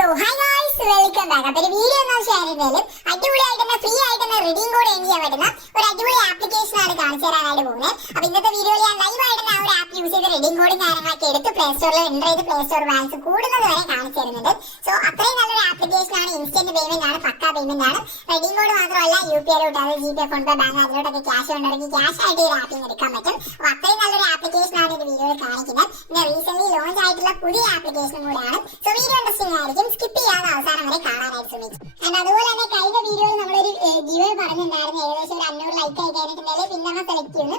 So hi guys welcome back അപ്പൊ ഒരു video ഒന്നും ഷെയർ ചെയ്താലും തന്നെ ഫ്രീ ആയിട്ട് തന്നെ റിഡീം കോഡ് ഏൺ പറ്റുന്ന ഒരു അടിപൊളി ആപ്ലിക്കേഷൻ ആണ് കാണിച്ചു തരാനായിട്ട് പോകുന്നത്. അപ്പൊ ഇന്നത്തെ വീഡിയോയിൽ ഞാൻ ലൈവ് ആയിട്ട് ആ ഒരു ആപ്പ് യൂസ് ചെയ്ത് റിഡീം കോഡും കാര്യങ്ങളൊക്കെ എടുത്ത് പ്ലേ സ്റ്റോറിൽ എന്റർ ചെയ്ത് പ്ലേ സ്റ്റോർ ബാലൻസ് കൂടുന്നത് വരെ കാണിച്ചു തരുന്നുണ്ട്. സോ അത്രയും നല്ലൊരു ആപ്ലിക്കേഷൻ ഇൻസ്റ്റന്റ് പേയ്മെന്റ് ആണ് പക്ക പേയ്മെന്റ് ആണ്. റെഡിംഗ് കോഡ് മാത്രമല്ല യു പി ഐ അത് G pay PhonePe bank അതിലോട്ടൊക്കെ ക്യാഷ് ഉണ്ടെങ്കിൽ ക്യാഷ് ആയിട്ട് ഈ ആപ്പിൽ നിന്ന് എടുക്കാൻ പറ്റും. അപ്പൊ അത്രയും നല്ലൊരു ആപ്ലിക്കേഷൻ ആണ് ഈ വീഡിയോയിൽ കാണിക്കുന്നത്. പിന്നെ റീസെന്റ് ലോഞ്ച് ആയിട്ടുള്ള പുതിയ ആപ്ലിക്കേഷനും കൂടെയാണ്. സോ വീഡിയോ ഇൻട്രസ്റ്റിംഗ് ആയിരിക്കും. സ്കിപ്പ് ചെയ്യാതെ അവസാനം വരെ കാണാനായിട്ട് ശ്രമിക്കും. ആൻഡ് അതുപോലെ തന്നെ കഴിഞ്ഞ വീഡിയോയിൽ നമ്മളൊരു ജിയോ പറഞ്ഞിട്ടുണ്ടായിരുന്നു. ഏകദേശം ഒരു അഞ്ഞൂറ് ലൈക്ക് ആയി കഴിഞ്ഞിട്ടുണ്ടെങ്കിൽ പിന്നെ സെലക്ട് ചെയ്യുന്നു.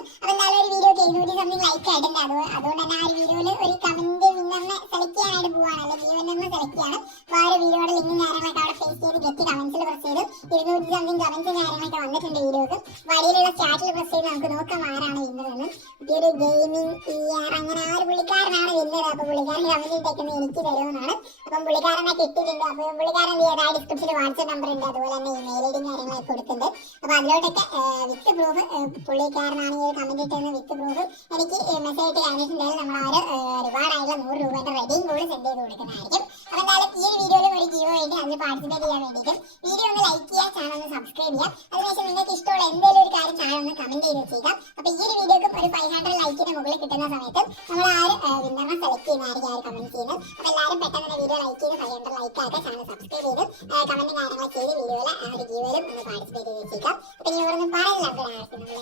വന്നിട്ടുണ്ട് വീഡിയോക്ക് വഴിയിലുള്ള ചാറ്റിൽ പ്രസ് ചെയ്ത് നമുക്ക് നോക്കാം ആരാണ് വിന്നറെന്ന്. ഒരു ഗെയിമിംഗ് ഇ ആർ അങ്ങനെ ആ ഒരു പുള്ളിക്കാരനാണ് വിന്നർ അപ്പൊ കമന്റ് ഇട്ടേക്കുന്നത് എനിക്ക് തരുമെന്നാണ്. അപ്പം പുള്ളിക്കാരനെ കിട്ടിയിട്ടുണ്ട്. അപ്പൊ പുള്ളിക്കാരൻ എന്ത് ചെയ്താൽ ഡിസ്ക്രിപ്ഷനിൽ വാട്സ്ആപ്പ് നമ്പർ ഉണ്ട്. അതുപോലെ തന്നെ ഇമെയിൽ ഐ ഡിയും കാര്യങ്ങളൊക്കെ കൊടുത്തിട്ടുണ്ട്. അപ്പൊ അതിലോട്ടൊക്കെ വിത്ത് പ്രൂഫ് പുള്ളിക്കാരനാണ് ഈ കമന്റ് ഇട്ടെന്ന് വിത്ത് പ്രൂഫ് എനിക്ക് മെസ്സേജ് ആയിട്ട് കഴിഞ്ഞിട്ടുണ്ടെങ്കിൽ നമ്മൾ ആ ഒരു ഒരുപാടായിട്ടുള്ള നൂറ് രൂപയുടെ റെഡിയും കൂടി സെൻഡ് ചെയ്ത് കൊടുക്കുന്നതായിരിക്കും. അപ്പൊ എന്തായാലും ഈ ഒരു വീഡിയോയിൽ ഒരു ജീവോ വേണ്ടി അതിന് പാർട്ടിസിപ്പേറ്റ് ചെയ്യാൻ വേണ്ടിയിട്ട്. വീഡിയോ ഒന്ന് ലൈക്ക് ചെയ്യുക ചാനൽ ഒന്ന് സബ്സ്ക്രൈബ് ചെയ്യുക അതിനുശേഷം നിങ്ങൾക്ക് ഇഷ്ടമുള്ള എന്തെങ്കിലും ഒരു കാര്യം ചാനൽ ഒന്ന് കമന്റ് ചെയ്ത് വെച്ചേക്കാം. അപ്പൊ ഈ ഒരു വീഡിയോക്കും ഒരു ഫൈവ് ഹൺഡ്രഡ് ലൈക്കിന് മുകളിൽ കിട്ടുന്ന സമയത്ത് നമ്മൾ ആ ഒരു വിന്നറിനെ സെലക്ട് ചെയ്യുന്നതായിരിക്കും ആ കമന്റ് ചെയ്യുന്നത്. അപ്പൊ എല്ലാവരും പെട്ടെന്ന് വീഡിയോ ലൈക്ക് ചെയ്ത് ഫൈവ് ഹൺഡ്രഡ് ലൈക്ക് ആക്കുക ചാനൽ സബ്സ്ക്രൈബ് ചെയ്ത് കമന്റും കാര്യങ്ങളൊക്കെ ചെയ്ത് വീഡിയോയിൽ ആ ഒരു ജീവയിലും ഒന്ന് പാർട്ടിസിപ്പേറ്റ് ചെയ്ത് വെച്ചേക്കാം. അപ്പൊ ഇനി ഇവിടെ നമ്മൾ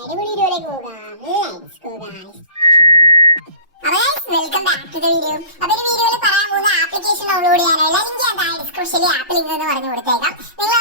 അടിപൊളി വീഡിയോയിലേക്ക് പോകാം. Let's go guys welcome back to the video അപ്പൊ ഈ വീഡിയോയിൽ പോകുന്ന ആപ്ലിക്കേഷൻ ഡൗൺലോഡ് ചെയ്യാനുള്ള ലിങ്ക് ഞാൻ ഡിസ്ക്രിപ്ഷനിൽ ആപ്പ് ലിങ്ക് എന്ന് പറഞ്ഞു കൊടുത്തേക്കാം. നിങ്ങൾ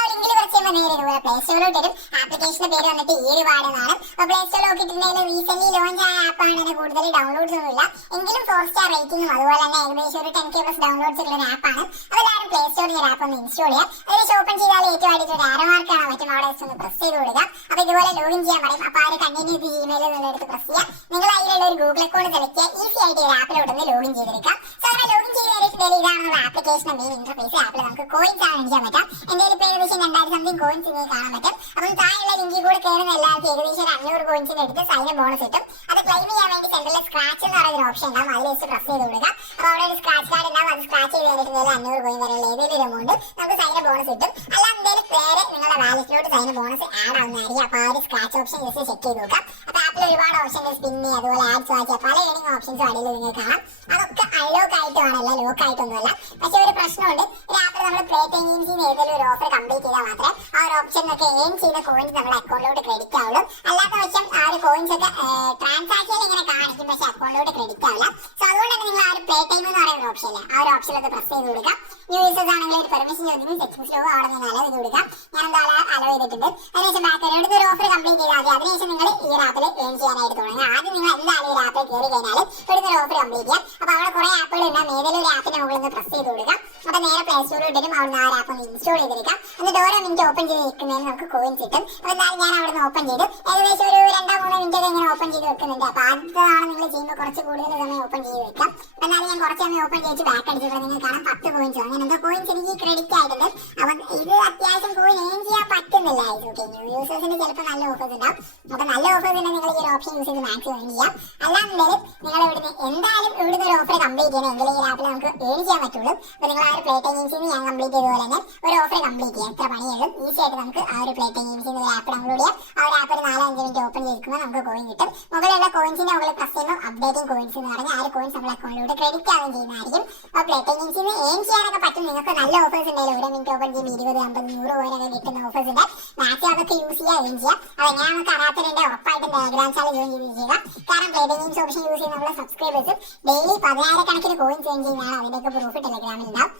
നേരെ ഇതുപോലെ പ്ലേ സ്റ്റോറിൽ തരും ആപ്ലിക്കേഷന്റെ പേര് വന്നിട്ട് ഏഴ് എന്നാണ് അപ്പൊ പ്ലേ സ്റ്റോറിൽ നോക്കിയിട്ടുണ്ടെങ്കിൽ റീസെന്റ് ലോഞ്ച് ആയ ആപ്പാണ് അതിന് കൂടുതൽ ഡൗൺലോഡ്സ് ഒന്നുമില്ല എങ്കിലും ഫോർ സ്റ്റാർ റേറ്റിംഗും അതുപോലെ തന്നെ ഏകദേശം ഒരു ടെൻ കെ പ്ലസ് ഡൗൺലോഡ്സ് ഉള്ള ഒരു ആപ്പാണ് അപ്പോൾ എല്ലാവരും പ്ലേ സ്റ്റോറിൽ ഒരു ആപ്പ് ഒന്ന് ഇൻസ്റ്റാൾ ചെയ്യുക. അതിന് ഓപ്പൺ ചെയ്താൽ ഏറ്റവും ആയിട്ട് ഒരു ആരോ മാർക്ക് കാണാൻ പറ്റും അവിടെ ഒന്ന് പ്രസ് ചെയ്ത് കൊടുക്കുക. അപ്പൊ ഇതുപോലെ ലോഗിൻ ചെയ്യാൻ പറയും. അപ്പൊ ആ ഒരു കണ്ടിന്യൂ ജിമെയിൽ എന്നുള്ളടുത്ത് പ്രസ് ചെയ്യുക. നിങ്ങൾ അതിലുള്ള ഒരു ഗൂഗിൾ അക്കൗണ്ട് സെലക്ട് ചെയ്യുക. ഈസി ആയിട്ട് ഈ ആപ്പിലോട്ട് ഒന്ന് ലോഗിൻ ചെയ്തെടുക്കാം സോ അങ്ങനെ ലോഗിൻ ചെയ്ത് ഇതാണ് നമ്മുടെ ആപ്ലിക്കേഷൻ മെയിൻ ഇന്റർഫേസ് ആപ്പിൽ നമുക്ക് കോയിൻസ് ആണ് ചെയ്യാൻ പറ്റാം. എന്തെങ്കിലും ഇപ്പോൾ ഏകദേശം രണ്ടായിരം സംതിങ് കോയിൻസ് നിങ്ങൾക്ക് കാണാൻ പറ്റും. അപ്പം താഴെയുള്ള ലിങ്കിൽ കൂടെ കയറുന്ന എല്ലാവർക്കും ഏകദേശം ഒരു അഞ്ഞൂറ് കോയിൻസിന് എടുത്ത് സൈന് ബോണസ് കിട്ടും. അത് ക്ലെയിം ചെയ്യാൻ വേണ്ടി സെന്ററിൽ സ്ക്രാച്ച് എന്ന് പറയുന്ന ഒരു ഓപ്ഷൻ ഉണ്ടാവും. അതിൽ വെച്ച് പ്രസ് ചെയ്ത് കൊടുക്കുക അപ്പോൾ അവിടെ ഒരു സ്ക്രാച്ച് കാർഡ് ഉണ്ടാവും. അത് സ്ക്രാച്ച് ചെയ്ത് കഴിഞ്ഞിട്ടുണ്ടെങ്കിൽ അഞ്ഞൂറ് കോയിൻ വരെയുള്ള ഏതെങ്കിലും ഒരു എമൗണ്ട് നമുക്ക് സൈന് ബോണസ് കിട്ടും. അല്ലാതെ വേറെ നിങ്ങളുടെ വാലറ്റിലോട്ട് സൈന് ബോണസ് ആഡ് ആവുന്നതായിരിക്കും. അപ്പോൾ ആ ഒരു സ്ക്രാച്ച് ഓപ്ഷൻ ജസ്റ്റ് ചെക്ക് ചെയ്ത് നോക്കാം അപ്പോൾ ആപ്പിൽ ഒരുപാട് ഓപ്ഷൻ സ്പിന്നി അതുപോലെ ആഡ്സ് വാച്ച് പല ഏണിംഗ് ഓപ്ഷൻസും അടിയിൽ നിങ്ങൾക്ക് കാണാം. അതൊക്കെ അൺലോക്ക് ആയിട്ട് വേണമല്ല ലോക്ക് ആയിട്ടൊന്നുമല്ല. പക്ഷേ ഒരു പ്രശ്നമുണ്ട്. ഈ ആപ്പിൽ നമ്മൾ പ്ലേ ടൈമിൻസിന് ഏതെങ്കിലും ഒരു ഓഫർ കംപ്ലീറ്റ് ചെയ്താൽ മാത്രമേ ആ ഒക്കെ ഏൺ ചെയ്ത കോയിൻസ് നമ്മുടെ അക്കൗണ്ടിലോട്ട് ക്രെഡിറ്റ് ആവുള്ളൂ. അല്ലാത്ത പക്ഷം ആ ഒരു കോയിൻസ് ഒക്കെ ട്രാൻസാക്ഷനിൽ ഇങ്ങനെ കാണിക്കും പക്ഷെ അക്കൗണ്ടിലോട്ട് ക്രെഡിറ്റ് ആവില്ല. സോ അതുകൊണ്ട് തന്നെ നിങ്ങൾ ആ ഒരു പ്ലേ ടൈം എന്ന് പറയുന്ന ഓപ്ഷൻ ഇല്ല ആ ഒരു ഓപ്ഷൻ ഒന്ന് പ്രസ് ചെയ്ത് കൊടുക്കാം. ന്യൂ യൂസേഴ്സ് ആണെങ്കിൽ ഒരു പെർമിഷൻ ചോദിക്കും സെറ്റിംഗ്സ് ലോ അവിടെ നിന്ന് അലോ ചെയ്ത് കൊടുക്കാം. ഞാൻ എന്താ അലോ ചെയ്തിട്ടുണ്ട്? അതിനുശേഷം ബാക്ക് ഒരു ഓഫർ കംപ്ലീറ്റ് ചെയ്താൽ മതി. അതിനുശേഷം നിങ്ങൾ ഈ ഒരു ആപ്പിൽ ഏൺ ചെയ്യാനായിട്ട് തുടങ്ങുക. ആദ്യം നിങ്ങൾ എന്തായാലും ഒരു ആപ്പിൽ കയറി കഴിഞ്ഞാൽ ഇവിടുന്ന് ഒരു ഓഫർ കംപ്ലീറ്റ് ചെയ്യാം. അപ്പോൾ അവിടെ കുറേ ആപ്പുകൾ ഉണ്ടാകും ഏതെങ്കിലും ഒരു ആപ്പിന്റെ മുകളിൽ നിന്ന് പ്രസ് ചെയ്ത് കൊടുക്കാം. അപ്പോൾ നേരെ പ്ലേ സ്റ്റോറിൽ ഇടും അവിടെ ആ ഒരു ആപ്പ് ഒന്ന് ഇൻസ്റ്റാൾ ചെയ്തെടുക്കാം എന്നിട്ട് ഓരോ മിനിറ്റ് ഓപ്പൺ ചെയ്ത് നിൽക്കുന്നതിന് നമുക്ക് കോയിൻ കിട്ടും. അപ്പൊ എന്തായാലും ഞാൻ അവിടെ നിന്ന് ഓപ്പൺ ചെയ്തു. ഏകദേശം ഒരു രണ്ടോ മൂന്നോ മിനിറ്റ് ഒക്കെ ഇങ്ങനെ ഓപ്പൺ ചെയ്ത് വെക്കുന്നുണ്ട്. അപ്പൊ ആദ്യത്തേതാണ് നിങ്ങൾ ചെയ്യുമ്പോൾ കുറച്ച് കൂടുതൽ സമയം ഓപ്പൺ ചെയ്ത് വെക്കാം. എന്നാലും ഞാൻ കുറച്ച് സമയം ഓപ്പൺ ചെയ്ത് ബാക്ക് അടിച്ചിട്ട് നിങ്ങൾ കാണാം. പത്ത് കോയിൻസ് അങ്ങനെ എന്തോ കോയിൻസ് എനിക്ക് ക്രെഡിറ്റ് ആയിട്ടുണ്ട്. അപ്പം ഇത് അത്യാവശ്യം കോയിൻ ഏൺ ചെയ്യാൻ പറ്റുന്നില്ല. ഓക്കെ ന്യൂ യൂസേഴ്സിന് ചിലപ്പോൾ നല്ല ഓഫേഴ്സ് ഉണ്ടാവും. അപ്പൊ നല്ല ഓഫേഴ്സ് ഉണ്ടെങ്കിൽ നിങ്ങൾ ഈ ഒരു ഓപ്ഷൻ യൂസ് ചെയ്ത് മാക്സ് ഏൺ ചെയ്യാം. അല്ലാന്നുണ്ടെങ്കിൽ നിങ്ങൾ ഇവിടുന്ന് എന്തായാലും ഇവിടുന്ന് ഒരു ഓഫർ കംപ്ലീറ്റ് ചെയ്യണമെങ്കിൽ ഈ ആപ്പിൽ നമുക്ക് ഏൺ ചെയ്യാൻ പറ്റുള്ളൂ. അപ്പൊ നിങ്ങൾ ആ ഒരു പ്ലേ നിന്ന് ഞാൻ കംപ്ലീറ്റ് ചെയ്തതുപോലെ തന്നെ ഒരു ഓഫർ കംപ്ലീറ്റ് ചെയ്യാം. എത്ര പണിയുള്ളൂ ഈസി ആയിട്ട് നമുക്ക് ആ ഒരു പ്ലേ ടൈമിംഗ്സിൽ ഒരു ആപ്പ് ഡൗൺലോഡ് ചെയ്യാം. ആ ഒരു ആപ്പ് ഒരു നാലോ അഞ്ച് മിനിറ്റ് ഓപ്പൺ ചെയ്തിരിക്കുമ്പോൾ നമുക്ക് കോയിൻ കിട്ടും. മുകളിലുള്ള കോയിൻസിന്റെ മുകളിൽ പ്രസ് ചെയ്യുമ്പോൾ അപ്ഡേറ്റിംഗ് കോയിൻസ് എന്ന് പറഞ്ഞാൽ ആ ഒരു കോയിൻസ് നമ്മുടെ അക്കൗണ്ടിലോട്ട് ക്രെഡിറ്റ് ആവുകയും ചെയ്യുന്നതായിരിക്കും. അപ്പോൾ പ്ലേ ടൈമിംഗ്സിൽ ഏൺ ചെയ്യാനൊക്കെ പറ്റും. നിങ്ങൾക്ക് നല്ല ഓഫേഴ്സ് ഉണ്ടായാലും ഒരു മിനിറ്റ് ഓപ്പൺ ചെയ്യുമ്പോൾ ഇരുപത് അമ്പത് നൂറ് വരെയൊക്കെ കിട്ടുന്ന ഓഫേഴ്സ് ഉണ്ട്. മാക്സിമം അതൊക്കെ യൂസ് ചെയ്യുക ഏൺ ചെയ്യാം. നമുക്ക് അറിയാത്തതിന്റെ ഉറപ്പായിട്ടും ഡയഗ്രാം ചാനൽ ജോയിൻ ചെയ്ത് ചെയ്യുക കാരണം പ്ലേ ഗെയിംസ് ഓപ്ഷൻ യൂസ് ചെയ്യുന്ന നമ്മുടെ സബ്സ്ക്രൈബേഴ്സും ഡെയിലി പതിനായിരക്കണക്കിന് കോയിൻസ് ഏൺ ചെയ്യുന്നതാണ് അതിന്റെയൊക്കെ പ്രൂഫ് ടെലഗ്രാമിൽ ഉണ്ടാവും.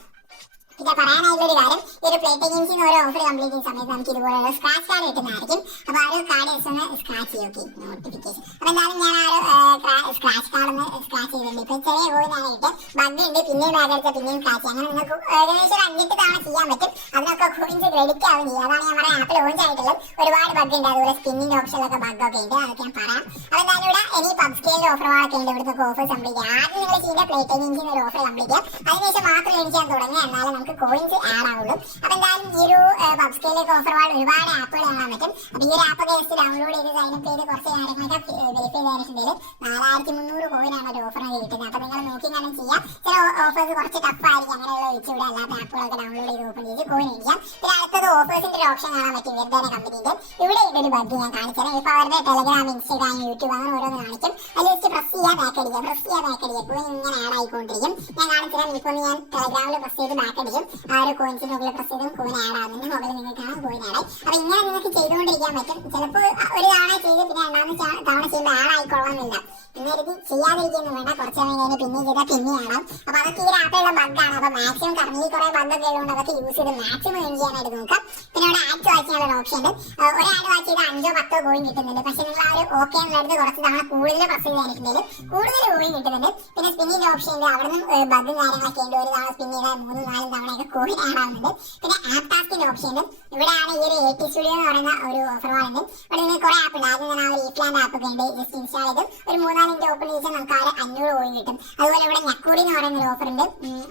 പ്ലേ ടൈമിംഗ്സിന് ഓരോ ഓഫർ കംപ്ലീറ്റ് ചെയ്യുന്ന സമയത്ത് നമുക്ക് ഇതുപോലുള്ള സ്ക്രാച്ച് കാർഡ് കിട്ടുന്നതായിരിക്കും. അപ്പോൾ ആ ഒരു കാർഡ് ജസ്റ്റ് ഒന്ന് സ്ക്രാച്ച് ചെയ്യും നോട്ടിഫിക്കേഷൻ അപ്പോൾ എന്തായാലും ഞാൻ ആ ഒരു സ്ക്രാച്ച് കാർഡ് ഒന്ന് സ്ക്രാച്ച് ചെയ്തിട്ടുണ്ട്. ഇപ്പോൾ ചെറിയ കോയിനാണ് കിട്ടും ബഗ് ഉണ്ട് പിന്നെയും ബാഗ് എടുത്താൽ പിന്നെയും സ്ക്രാച്ച് അങ്ങനെ നിങ്ങൾക്ക് ഏകദേശം ഒരു അഞ്ചെട്ട് തവണ ചെയ്യാൻ പറ്റും. അതിനൊക്കെ കോയിൻസ് ക്രെഡിറ്റ് ആവും ചെയ്യും. അതാണ് നമ്മുടെ ആപ്പ് ലോഞ്ച് ആയിട്ടുള്ളത് ഒരുപാട് ബഗ് ഉണ്ട്. അതുപോലെ സ്പിന്നിന്റെ ഓപ്ഷനിലൊക്കെ ബഗ് ഒക്കെ ഉണ്ട്. അതൊക്കെ ഞാൻ പറയാം. അപ്പോൾ എന്തായാലും ഇവിടെ ഇനി പബ് സ്കെയിലിന്റെ ഓഫറുകളൊക്കെ ഉണ്ട്. ഇവിടുത്തെ ഓഫർ കംപ്ലീറ്റ് ആദ്യം നിങ്ങൾ ചെയ്യുന്ന പ്ലേ ടൈമിംഗ്സിന് ഒരു ഓഫർ കംപ്ലീറ്റ് ചെയ്യാം. അതിനുശേഷം മാത്രം എണിക്കാൻ തുടങ്ങി എന്നാലും നമുക്ക് കോയിൻസ് ആഡ് ആവുള്ളൂ. അപ്പോൾ എന്തായാലും ഈ ഒരു പബ് സ്കെയിലേക്ക് ഒരുപാട് ആപ്പുകൾ കാണാൻ പറ്റും. അപ്പൊ ഈ ഒരു ആപ്പ് കേസ് ഡൗൺലോഡ് ചെയ്ത് സൈനപ്പ് ചെയ്ത് കുറച്ച് കാര്യങ്ങളൊക്കെ വെരിഫൈ ചെയ്തിട്ടുണ്ടെങ്കിൽ നാലായിരത്തി മുന്നൂറ് കോയിനാണ് ഒരു ഓഫറിന് കിട്ടുന്നത്. അപ്പൊ നിങ്ങൾ നോക്കി കാണാൻ ചെയ്യാം. ചില ഓഫേഴ്സ് കുറച്ച് ടഫ് ആയിരിക്കും. അങ്ങനെയുള്ള വെച്ചിവിടെ അല്ലാത്ത ആപ്പുകളൊക്കെ ഡൗൺലോഡ് ചെയ്ത് ഓപ്പൺ ചെയ്ത് കോയിൻ അടിക്കാം പിന്നെ അടുത്തത് ഓഫേഴ്സിന്റെ ഓപ്ഷൻ കാണാൻ പറ്റും. ഇവരുടെ കമ്പനിയുടെ ഇവിടെ ഇതൊരു ബഗ് ഞാൻ കാണിച്ചത് ഇപ്പൊ അവരുടെ ടെലഗ്രാം ഇൻസ്റ്റാഗ്രാം യൂട്യൂബ് അങ്ങനെ ഓരോന്ന് കാണിക്കും. അതിൽ വെച്ച് പ്രസ് ചെയ്യാൻ ബാക്ക് അടിക്കുക. പ്രസ് ചെയ്യാൻ ബാക്ക് അടിക്കുക. കോയിൻ ഇങ്ങനെ ആഡ് ആയിക്കൊണ്ടിരിക്കും. ഞാൻ കാണിച്ചുതരാം. ഇപ്പോൾ ഞാൻ ടെലഗ്രാമിൽ പ്രസ് ചെയ്ത് ബാക്ക് അടിക്കും. ആ ഒരു കോയിൻസിന് മുകളിൽ പ്രസ് ചെയ്തും കോയിൻ ആഡ് ആവുന്നുണ്ട്. മുകളിൽ നിങ്ങൾക്ക് കാണാം കോയിൻ ആഡ് അപ്പൊ ഇങ്ങനെ നിങ്ങൾക്ക് ചെയ്തുകൊണ്ടിരിക്കാൻ പറ്റും. ചിലപ്പോൾ ഒരു തവണ ചെയ്ത് പിന്നെ രണ്ടാമത്തെ ചാ- തവണ ചെയ്യുമ്പോൾ ആഡ് ആയിക്കൊള്ളണമെന്നില്ല എന്നേരത്ത് ചെയ്യാതിരിക്കുന്നു വേണ്ട. കുറച്ച് സമയം കഴിഞ്ഞ് പിന്നെ ചെയ്താൽ പിന്നെ ആണാം അപ്പൊ അതൊക്കെ ഈ ആപ്പിലുള്ള ബഗ്ഗാണ്. അപ്പൊ മാക്സിമം കറങ്ങി കുറെ ബഗ്ഗൊക്കെ ഉള്ളതുകൊണ്ട് അതൊക്കെ യൂസ് ചെയ്ത് മാക്സിമം ഏൺ ചെയ്യാനായിട്ട് നോക്കാം. പിന്നെ അവിടെ ആഡ് വാച്ച് ചെയ്യാനുള്ള ഓപ്ഷൻ ഉണ്ട്. ഒരു ആഡ് വാച്ച് ചെയ്ത് അഞ്ചോ പത്തോ കോയിൻ കിട്ടുന്നുണ്ട്. പക്ഷെ നിങ്ങൾ ആ ഒരു ഓക്കെ എന്നുള്ളത് കുറച്ച് തവണ കൂടുതൽ പ്രസ് ചെയ്തായിട്ടുണ്ടെങ്കിൽ കൂടുതൽ കോയിൻ കിട്ടുന്നുണ്ട്. പിന്നെ സ്പിന്നിന്റെ ഓപ്ഷൻ ഉണ്ട്. അവിടെ നിന്ന് ബഗ്ഗും കാര്യങ്ങളൊക്കെ ഉണ്ട്. ഒരു തവണ സ്പിൻ ചെയ്താൽ മൂന്നും നാലും തവണയൊക്കെ കോയിൻ ആഡ് ആവുന്നുണ്ട്. പിന്നെ ആപ്പ് ടാസ്കിന്റെ ഓപ്ഷൻ ഉണ്ട്. ഇവിടെയാണ് ഈ ഒരു എ ടി സ്റ്റുഡിയോ എന്ന് പറയുന്ന ഒരു ഓഫർ ഉണ്ട് ഇവിടെ നിങ്ങൾക്ക് കുറെ ആപ്പ് ഉണ്ട്. ആദ്യം ഞാൻ ആ ഒരു ഈപ്ലാൻഡ് ആപ്പ് ഒക്കെ ഉണ്ട്. ജസ്റ്റ് ഇൻസ്റ്റാൾ ചെയ്ത് ഒരു മൂന്നാലിന്റെ ഓപ്പൺ ചെയ്താൽ നമുക്ക് ആ ഒരു അഞ്ഞൂറ് കോയിൻ കിട്ടും. അതുപോലെ ഇവിടെ ഞക്കൂടി എന്ന് പറയുന്ന ഒരു ഓഫർ ഉണ്ട്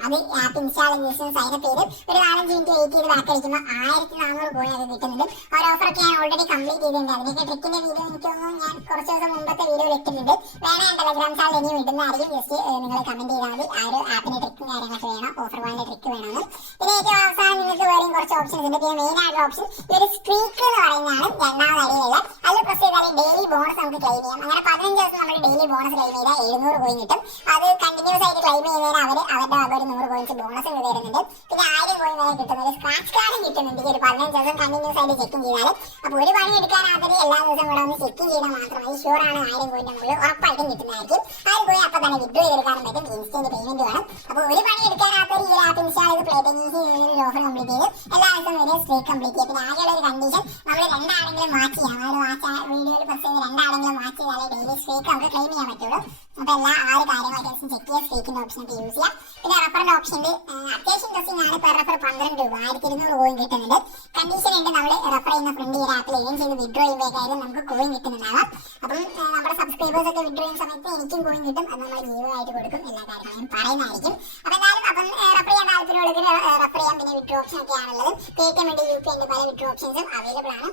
അത് ആപ്പ് ഇൻസ്റ്റാൾ ചെയ്ത് സൈനപ്പ് ചെയ്ത് ഒരു നാലഞ്ച് മിനിറ്റ് വെയിറ്റ് ചെയ്ത് ബാക്ക് അടിക്കുമ്പോൾ ആയിരത്തി നാനൂറ് കോയിൻ ഒക്കെ കിട്ടുന്നുണ്ട്. ആ ഒരു ഒക്കെ ഞാൻ ഓൾറെഡി കംപ്ലീറ്റ് ചെയ്തിട്ടുണ്ട്. അതിനൊക്കെ ട്രിക്കിന്റെ വീഡിയോ എനിക്ക് തോന്നുന്നു ഞാൻ കുറച്ച് ദിവസം മുമ്പത്തെ വീഡിയോ ഇട്ടിട്ടുണ്ട്. വേണേ ഞാൻ ടെലഗ്രാം ചാനൽ ഇനിയും വിടുന്നതായിരിക്കും ജസ്റ്റ് നിങ്ങൾ കമന്റ് ചെയ്താൽ മതി. ആ ഒരു ആപ്പിന്റെ ട്രിക്കും കാര്യങ്ങളൊക്കെ വേണം. ഓഫർ വാലിന്റെ ട്രിക്ക് വേണമെന്ന് പിന്നെ ഏറ്റവും ഓപ്ഷൻസ് ഇതിന്റെ പിന്നെ മെയിൻ ആയിട്ടുള്ള ഓപ്ഷൻ ഈ ഒരു സ്ട്രീക്ക് എന്ന് പറയുന്നതാണ് രണ്ടാമത് അടിയിലുള്ള അതിൽ പ്രസ് ചെയ്താൽ ഡെയിലി ബോണസ് നമുക്ക് ക്ലെയിം ചെയ്യാം. അങ്ങനെ പതിനഞ്ച് ദിവസം നമ്മൾ ഡെയിലി ബോണസ് ക്ലെയിം ചെയ്താൽ എഴുന്നൂറ് കോയിൻ കിട്ടും. അത് കണ്ടിന്യൂസ് ആയിട്ട് ക്ലെയിം ചെയ്യുന്നതിന് അവർ അവരുടെ വക ഒരു നൂറ് കോയിൻസ് ബോണസ് തരുന്നുണ്ട്. പിന്നെ ആയിരം കോയിൻ വരെ കിട്ടുന്നുണ്ട് സ്ക്രാച്ച് കാർഡും കിട്ടുന്നുണ്ട്. ഒരു പതിനഞ്ച് ദിവസം കണ്ടിന്യൂസ് ആയിട്ട് ചെക്കിങ് ചെയ്താൽ അപ്പോൾ ഒരു പണി എടുക്കാനാകത്ത് എല്ലാ ദിവസവും കൂടെ ഒന്ന് ചെക്കിങ് ചെയ്താൽ മാത്രം മതി. ഷുവർ ആണ് ആയിരം കോയിന്റെ മുകളിൽ ഉറപ്പായിട്ടും കിട്ടുന്നതായിരിക്കും. ആയിരം കോയിൻ അപ്പോൾ തന്നെ വിഡ്രോ ചെയ്തെടുക്കാനും പറ്റും. ഇൻസ്റ്റന്റ് പേയ്മെന്റ് വേണം. അപ്പോൾ ഒരു പണി ഒരു ആപ്പ് പ്ലേ ടെക്നീസ് ഒരു ഓഫർ കംപ്ലീറ്റ് ചെയ്ത്. എല്ലാ ദിവസവും വരെ സ്ട്രീക്ക് കംപ്ലീറ്റ് ചെയ്യും പിന്നെ ആകെയുള്ള ഒരു കണ്ടീഷൻ നമ്മൾ രണ്ടാണെങ്കിലും വാച്ച് ചെയ്യാം. അതായത് വാച്ച് വീഡിയോയിൽ പ്രസ് ചെയ്ത് രണ്ടാണെങ്കിലും വാച്ച് ചെയ്താലേ ഡെയിലി സ്ട്രീക്ക് നമുക്ക് ക്ലെയിം ചെയ്യാൻ പറ്റുള്ളൂ. അപ്പോൾ എല്ലാ ആ ഒരു കാര്യങ്ങളൊക്കെ ചെക്ക് ചെയ്യുക സ്ട്രീക്കിന്റെ ഓപ്ഷൻ യൂസ് ചെയ്യാം. പിന്നെ ഉണ്ട് ഏഹ് അത്യാവശ്യം ഡ്രസ്സിംഗ് ആണ്. പെർ റഫർ പന്ത്രണ്ട് രൂപ ആയിരത്തി ഇരുന്നൂറ് കോയിൻ കിട്ടുന്നുണ്ട്. കണ്ടീഷൻ ഉണ്ട്. നമ്മൾ റെഫർ ചെയ്യുന്ന ഫ്രണ്ട് ഈ ആപ്പിൽ ഏൺ ചെയ്ത് വിഡ്രോ ചെയ്യുമ്പോഴേക്കായാലും നമുക്ക് കോയിൻ കിട്ടുന്നുണ്ടാവാം. അപ്പം നമ്മുടെ സബ്സ്ക്രൈബേഴ്സ് ഒക്കെ വിഡ്രോ ചെയ്യുന്ന സമയത്ത് എനിക്കും കോയിൻ കിട്ടും. അത് നമ്മൾ ജീവോ ആയിട്ട് കൊടുക്കും. എല്ലാ കാര്യങ്ങളും പറയുന്നതായിരിക്കും. അപ്പം എന്തായാലും അപ്പം റെഫർ ചെയ്യാൻ താല്പര്യമുള്ളവർക്ക് റെഫർ ചെയ്യാൻ പിന്നെ വിഡ്രോ ഓപ്ഷൻ ഒക്കെ ആണുള്ളത്. പേ ടി എം ഉണ്ട് യു പി ഉണ്ട് പല വിഡ്രോ ഓപ്ഷൻസും അവൈലബിൾ ആണ്.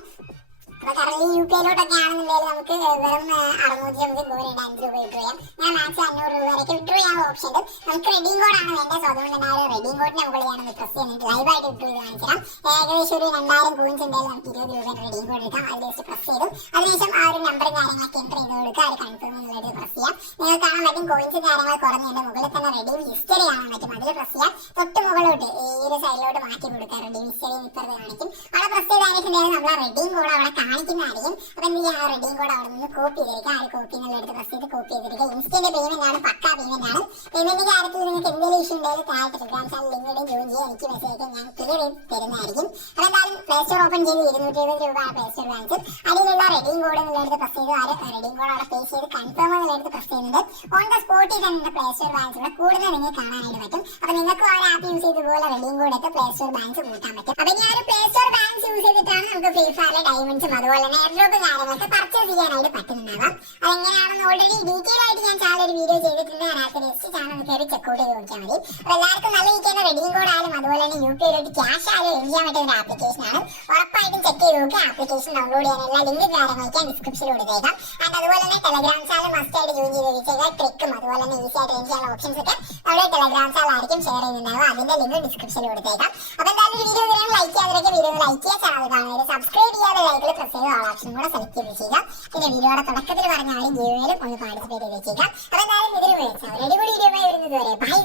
അപ്പൊ കറന്റ് യു കെയിലോട്ടൊക്കെ നമുക്ക് വെറും ആ, അറുന്നൂറ്റി അമ്പത് ഉണ്ട് അഞ്ച് രൂപ വിഡ്രോ ഞാൻ മാക്സ് അഞ്ഞൂറ് രൂപ വരെയൊക്കെ വിഡ്രോ ഉണ്ട് നമുക്ക് റെഡിയും കോഡാണ് വേണ്ടത്. സോ അതുകൊണ്ട് തന്നെ ആ ഒരു റെഡിയും കോഡിന്റെ മുകളിൽ ഞാനൊന്ന് പ്രസ് ചെയ്യുന്നുണ്ട് ലൈവായിട്ട് വിഡ്രോ ചെയ്ത് ഏകദേശം ഒരു രണ്ടായിരം ഉണ്ടെങ്കിൽ നമുക്ക് ഇരുപത് രൂപ റെഡിയും കോഡ് എടുക്കാം. അതിൽ വെച്ച് പ്രസ് ചെയ്തു. അതിനുശേഷം ആ ഒരു നമ്പർ കാര്യങ്ങളൊക്കെ എന്റർ ചെയ്ത് കൊടുക്കുക. അത് കൺഫേം എന്നുള്ളത് പ്രസ് ചെയ്യാം. നിങ്ങൾക്ക് കാണാൻ കോയിൻസ് കാര്യങ്ങൾ കുറഞ്ഞുണ്ട് മുകളിൽ തന്നെ റെഡിയും ഹിസ്റ്ററി കാണാൻ പറ്റും. അതിൽ ചെയ്യാം. തൊട്ട് മുകളിലോട്ട് ഈ ഒരു സൈഡിലോട്ട് മാറ്റി കൊടുക്കുക. റെഡിയും ഹിസ്റ്ററി ഇപ്പുറത്ത് കാണിക്കും. അവിടെ പ്രസ് ചെയ്ത് കഴിഞ്ഞിട്ടുണ്ടെങ്കിൽ നമ്മൾ റെഡിയും കോഡ് അവിടെ കാണിക്കുന്നതായിരിക്കും അപ്പൊ എന്ത് ചെയ്യാം? ആ റെഡിയും കോഡ് അവിടെ നിന്ന് കോപ്പി ചെയ്തിരിക്കുക. ആ ഒരു കോപ്പി എന്നുള്ള എടുത്ത് പ്രസ് ചെയ്ത് കോപ്പി ചെയ്തിരിക്കുക. ഇൻസ്റ്റന്റ് പേയ്മെന്റ് ആണ് പക്കാ പേയ്മെന്റ് ആണ്. പേയ്മെന്റ് കാര്യത്തിൽ നിങ്ങൾക്ക് എന്തെങ്കിലും ഇഷ്യൂ ഉണ്ടെങ്കിൽ താഴെ ടെലിഗ്രാം ചാനൽ ലിങ്ക് ജോയിൻ ചെയ്യുക എനിക്ക് മെസ്സേജ് അയക്കാൻ ഞാൻ ക്ലിയർ ചെയ്ത് തരുന്നതായിരിക്കും. അപ്പൊ എന്തായാലും പ്ലേ സ്റ്റോർ ഓപ്പൺ ചെയ്ത് ഇരുന്നൂറ്റി എഴുപത് രൂപ പ്ലേ സ്റ്റോർ വാങ്ങിച്ചു അതിലുള്ള റെഡിയും കോഡ് എന്നുള്ളത് പ്രസ് ചെയ്ത് ആ റെഡിയും കോഡ് അവിടെ പേ ചെയ്ത് കൺഫേം എന്നുള്ളത് പ്രസ് ചെയ്യുന്നുണ്ട്. ഓൺ ദ സ്പോട്ടിൽ തന്നെ പ്ലേ സ്റ്റോർ ഇവിടെ കൂടുതൽ നിങ്ങൾക്ക് കാണാനായിട്ട് പറ്റും. അപ്പൊ നിങ്ങൾക്ക് ആ ഒരു ആപ്പ് യൂസ് ചെയ്തതുപോലെ റെഡിയും കോഡ് ഒക്കെ പ്ലേ സ്റ്റോർ ബാലൻസ് കൂട്ടാൻ പറ്റും. അപ്പൊ ഞാൻ ഒരു പ്ലേ സ്റ്റോർ യൂസ് ചെയ്തിട്ടാണ് നമുക്ക് ഫ്രീ ഫയറിലെ ഡയമണ്ട്സും അതുപോലെ തന്നെ എയർഡ്രോപ്പും കാര്യങ്ങളൊക്കെ പർച്ചേസ് ചെയ്യാനായിട്ട് പറ്റുന്നുണ്ടാവാം അതെങ്ങനെയാണെന്ന് ഓൾറെഡി ഡീറ്റെയിൽ ഞാൻ ചാനൽ ഒരു വീഡിയോ ചെയ്തിട്ടുണ്ട്. അതിനകത്ത് എസ് ചാനൽ കയറി ചെക്കൗട്ട് ചെയ്ത് നോക്കിയാൽ മതി. അപ്പോൾ എല്ലാവർക്കും നല്ല ഇരിക്കുന്ന റെഡിയും കോഡ് ആയാലും അതുപോലെ തന്നെ യു പി ഐയിലോട്ട് ക്യാഷ് ആയാലും എഴുതി ചെയ്യാൻ പറ്റുന്ന ഒരു ആപ്ലിക്കേഷൻ ആണ്. ഉറപ്പായിട്ടും ചെക്ക് ചെയ്ത് നോക്കുക. ആപ്ലിക്കേഷൻ ഡൗൺലോഡ് ചെയ്യാൻ എല്ലാ ലിങ്ക് ഞാൻ ഡിസ്ക്രിപ്ഷനിൽ കൊടുത്തേക്കാം ആൻഡ് അതുപോലെ തന്നെ ടെലഗ്രാം ചാനൽ മസ്റ്റ് ആയിട്ട് ജോയിൻ ചെയ്ത് വെച്ചേക്കാം. ട്രിക്കും അതുപോലെ തന്നെ ഈസി ആയിട്ട് എനിക്ക് ചെയ്യാനുള്ള ഓപ്ഷൻസ് ഒക്കെ നമ്മുടെ ടെലഗ്രാം ചാനൽ ആയിരിക്കും ഷെയർ ചെയ്യുന്നുണ്ടാവും അതിന്റെ ലിങ്ക് ഡിസ്ക്രിപ്ഷനിൽ കൊടുത്തേക്കാം. അപ്പോൾ എന്തായാലും വീഡിയോ വരെയും ലൈക്ക് ചെയ്യാതൊക്കെ വീഡിയോ ലൈക്ക് ചെയ്യുക ചാനൽ കാണുന്നത് സബ്സ്ക്രൈബ് ചെയ്യാതെ ലൈക്കിൽ പ്രത്യേക ഓൾ ഓപ്ഷൻ കൂടെ സെലക്ട് ചെയ്ത് ചെയ്യുക പിന്നെ വീഡിയോയുടെ തുടക്കത്തിൽ പറഞ്ഞ ജീവിതം ഒന്ന് പാർട്ടിസിപ്പേറ്റ് ചെയ്ത് വെച്ചേക്കാം അപ്പൊ എന്തായാലും ഇതിൽ വിളിച്ചാൽ റെഡി കൂടി വീഡിയോ വരുന്നത് വരെ ബൈ